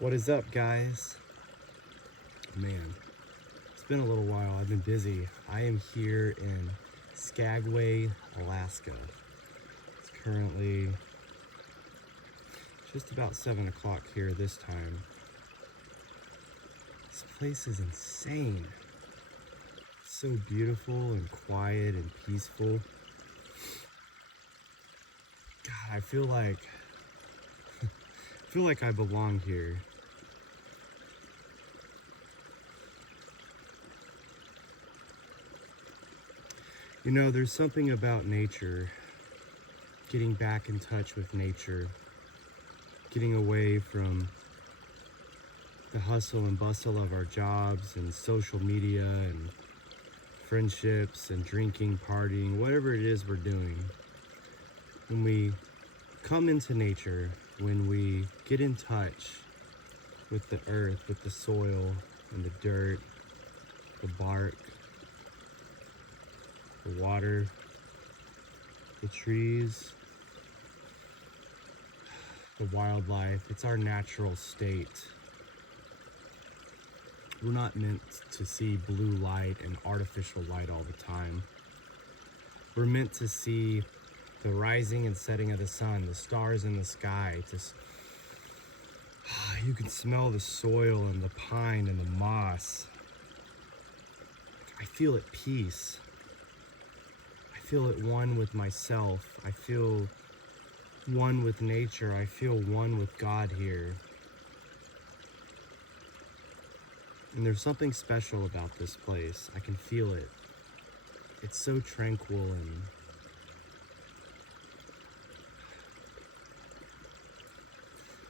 What is up, guys? Man, it's been a little while. I've been busy. I am here in Skagway, Alaska. It's currently just about 7 o'clock here this time. This place is insane. It's so beautiful and quiet and peaceful. God, I feel like I belong here. You know, there's something about nature, getting back in touch with nature, getting away from the hustle and bustle of our jobs and social media and friendships and drinking, partying, whatever it is we're doing. When we come into nature, when we get in touch with the earth, with the soil and the dirt, the bark, the water, the trees, the wildlife, it's our natural state. We're not meant to see blue light and artificial light all the time. We're meant to see the rising and setting of the sun, the stars in the sky. You can smell the soil and the pine and the moss. I feel at peace. I feel at one with myself. I feel one with nature. I feel one with God here. And there's something special about this place. I can feel it. It's so tranquil and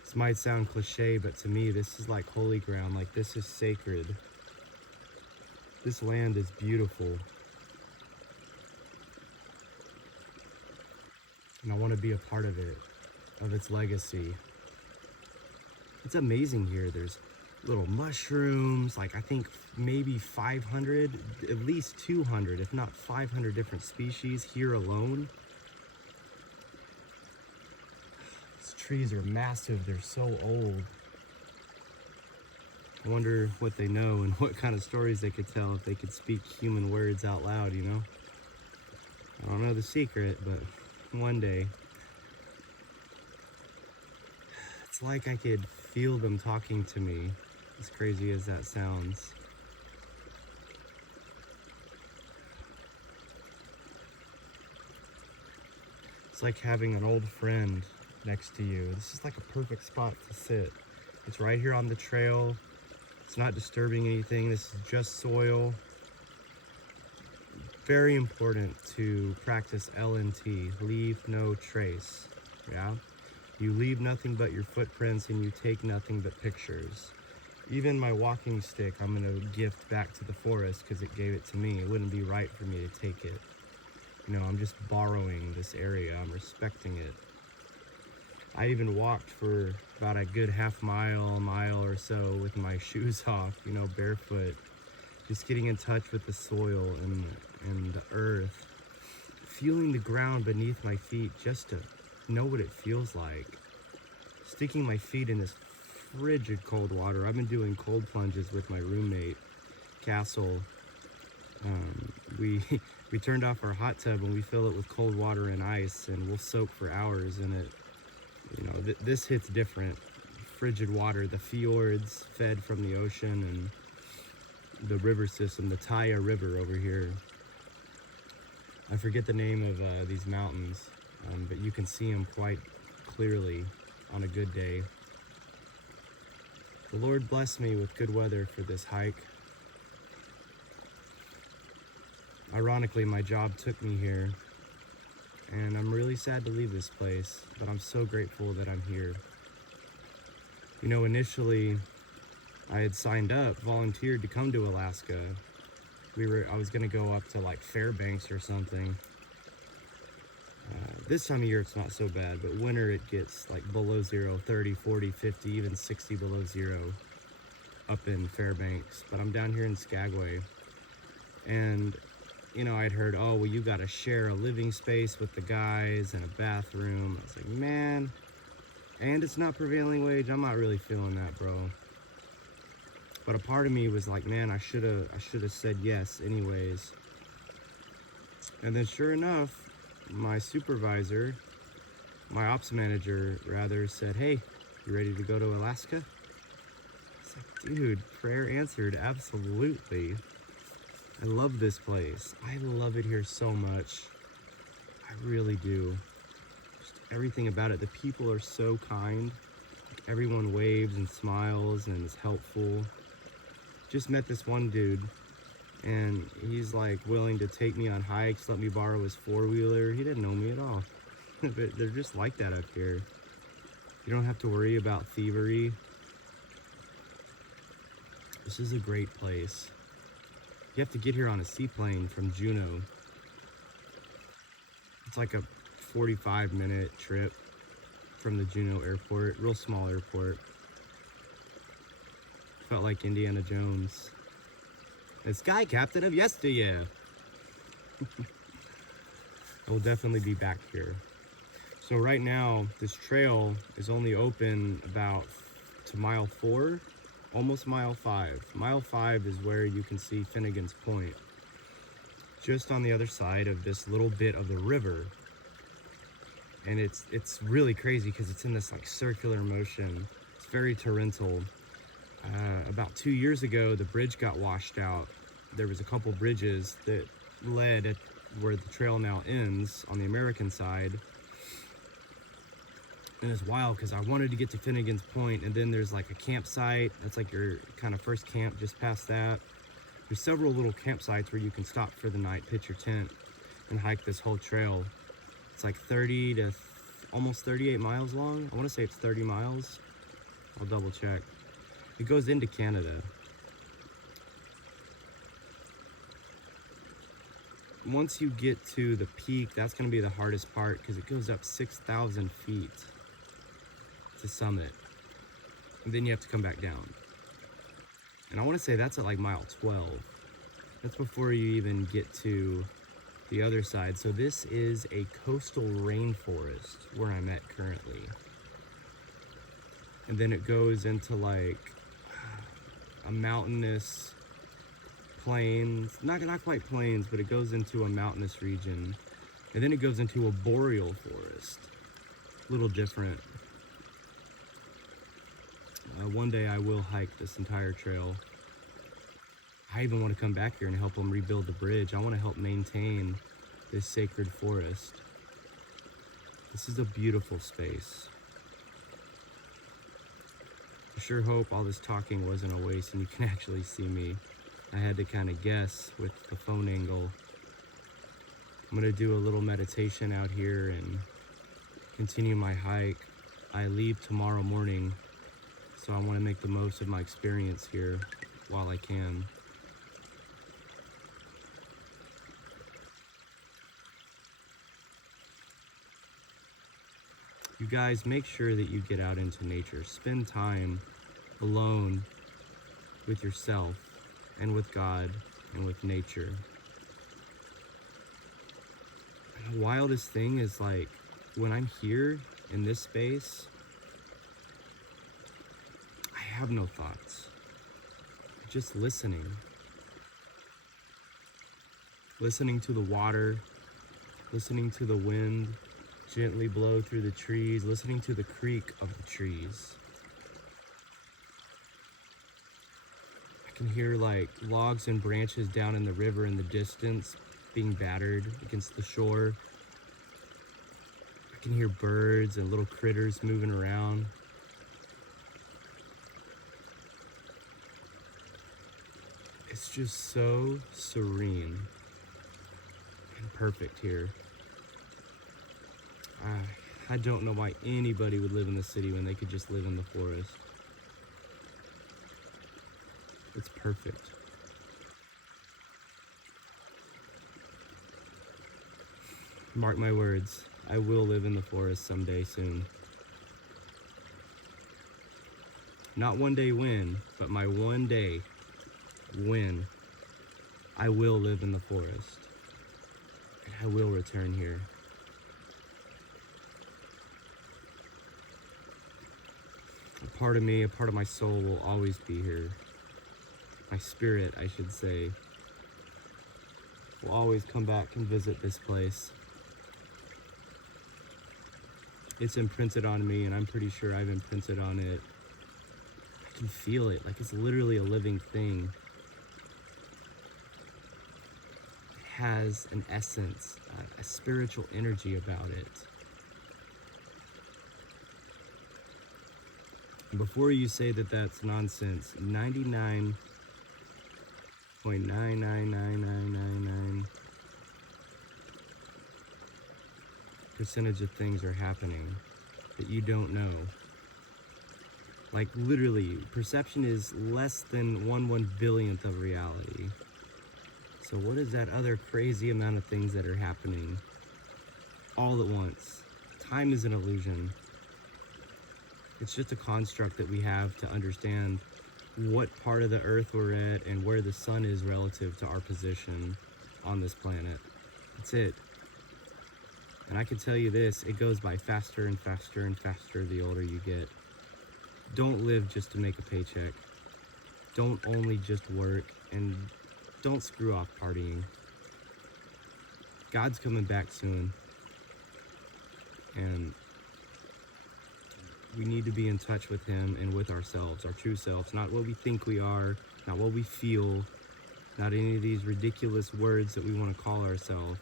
this might sound cliche, but to me, this is like holy ground. Like, this is sacred. This land is beautiful. And I want to be a part of it, of its legacy. It's amazing here. There's little mushrooms, like I think maybe 500, at least 200, if not 500 different species here alone. These trees are massive. They're so old. I wonder what they know and what kind of stories they could tell if they could speak human words out loud, you know? I don't know the secret, but one day. It's like I could feel them talking to me, as crazy as that sounds. It's like having an old friend next to you. This is like a perfect spot to sit. It's right here on the trail. It's not disturbing anything. This is just soil. Very important to practice LNT, leave no trace, yeah? You leave nothing but your footprints and you take nothing but pictures. Even my walking stick, I'm gonna gift back to the forest because it gave it to me. It wouldn't be right for me to take it. You know, I'm just borrowing this area, I'm respecting it. I even walked for about a good mile or so with my shoes off, you know, barefoot. Just getting in touch with the soil and the earth. Feeling the ground beneath my feet just to know what it feels like. Sticking my feet in this frigid cold water. I've been doing cold plunges with my roommate, Castle. We turned off our hot tub and we fill it with cold water and ice, and we'll soak for hours in it. You know, this hits different. Frigid water, the fjords fed from the ocean, and the river system, the Taya River over here. I forget the name of these mountains, but you can see them quite clearly on a good day. The Lord bless me with good weather for this hike. Ironically, my job took me here, and I'm really sad to leave this place, but I'm so grateful that I'm here. You know, initially, I had signed up, volunteered to come to Alaska. I was gonna go up to like Fairbanks or something. This time of year it's not so bad, but winter it gets like below zero, 30, 40, 50, even 60 below zero up in Fairbanks. But I'm down here in Skagway. And, you know, I'd heard, oh, well, you gotta share a living space with the guys and a bathroom. I was like, man, And it's not prevailing wage. I'm not really feeling that, bro. But a part of me was like, man, I should have said yes anyways. And then sure enough, my supervisor, my ops manager rather, said, hey, you ready to go to Alaska? It's like, dude, prayer answered, absolutely. I love this place. I love it here so much. I really do. Just everything about it. The people are so kind. Everyone waves and smiles and is helpful. Just met this one dude, and he's like willing to take me on hikes, let me borrow his four-wheeler. He didn't know me at all. But they're just like that up here. You don't have to worry about thievery. This is a great place. You have to get here on a seaplane from Juneau. It's like a 45-minute trip from the Juneau airport, real small airport. Felt like Indiana Jones. The sky captain of yesteryear. I will definitely be back here. So right now, this trail is only open about to mile 4, almost mile 5. Mile 5 is where you can see Finnegan's Point. Just on the other side of this little bit of the river. And it's really crazy because it's in this like circular motion. It's very torrential. About 2 years ago, the bridge got washed out. There was a couple bridges that led at where the trail now ends on the American side. And it's wild because I wanted to get to Finnegan's Point, and then there's like a campsite. That's like your kind of first camp just past that. There's several little campsites where you can stop for the night, pitch your tent, and hike this whole trail. It's like 30 to almost 38 miles long. I want to say it's 30 miles. I'll double check. It goes into Canada. Once you get to the peak, that's going to be the hardest part because it goes up 6,000 feet to summit. And then you have to come back down. And I want to say that's at like mile 12. That's before you even get to the other side. So this is a coastal rainforest where I'm at currently. And then it goes into like a mountainous plains, not quite plains, but it goes into a mountainous region. And then it goes into a boreal forest. A little different. One day I will hike this entire trail. I even want to come back here and help them rebuild the bridge. I want to help maintain this sacred forest. This is a beautiful space. I sure hope all this talking wasn't a waste and you can actually see me. I had to kind of guess with the phone angle. I'm going to do a little meditation out here and continue my hike. I leave tomorrow morning, so I want to make the most of my experience here while I can. You guys, make sure that you get out into nature. Spend time alone with yourself and with God and with nature. And the wildest thing is like when I'm here in this space, I have no thoughts. I'm just listening. Listening to the water, listening to the wind gently blow through the trees, listening to the creak of the trees. I can hear like logs and branches down in the river in the distance being battered against the shore. I can hear birds and little critters moving around. It's just so serene and perfect here. I don't know why anybody would live in the city when they could just live in the forest. It's perfect. Mark my words, I will live in the forest someday soon. Not one day when, but my one day when I will live in the forest. And I will return here. part of me, a part of my soul will always be here. My spirit, I should say, will always come back and visit this place. It's imprinted on me, and I'm pretty sure I've imprinted on it. I can feel it, like it's literally a living thing. It has an essence, a spiritual energy about it. And before you say that that's nonsense, 99.99999% of things are happening that you don't know. Like literally, perception is less than 1/1 billionth of reality. So what is that other crazy amount of things that are happening all at once? Time is an illusion. It's just a construct that we have to understand what part of the earth we're at and where the sun is relative to our position on this planet. That's it. And I can tell you this, it goes by faster and faster and faster the older you get. Don't live just to make a paycheck. Don't only just work, and don't screw off partying. God's coming back soon. And we need to be in touch with him and with ourselves, our true selves, not what we think we are, not what we feel, not any of these ridiculous words that we want to call ourselves.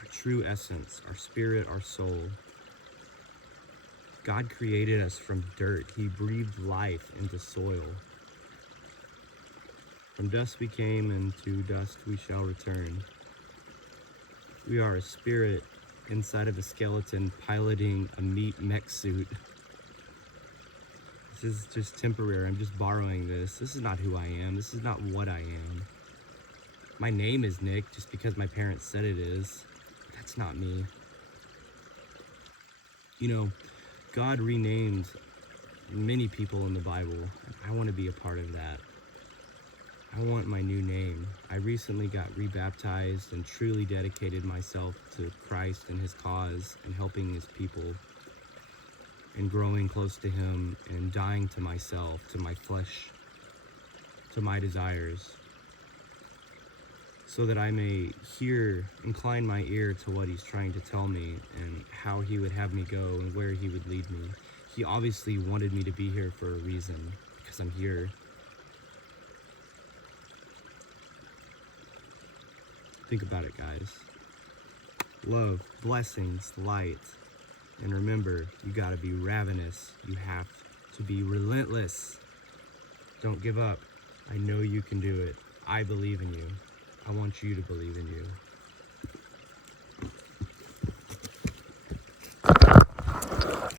Our true essence, our spirit, our soul. God created us from dirt. He breathed life into soil. From dust we came, and to dust we shall return. We are a spirit inside of a skeleton piloting a meat mech suit. This is just temporary. I'm just borrowing this. This is not who I am. This is not what I am. My name is Nick just because my parents said it is. That's not me. You know, God renamed many people in the Bible, and I want to be a part of that. I want my new name. I recently got rebaptized and truly dedicated myself to Christ and his cause and helping his people and growing close to him and dying to myself, to my flesh, to my desires, so that I may incline my ear to what he's trying to tell me and how he would have me go and where he would lead me. He obviously wanted me to be here for a reason, because I'm here. Think about it, guys. Love, blessings, light. And remember, you gotta be ravenous. You have to be relentless. Don't give up. I know you can do it. I believe in you. I want you to believe in you.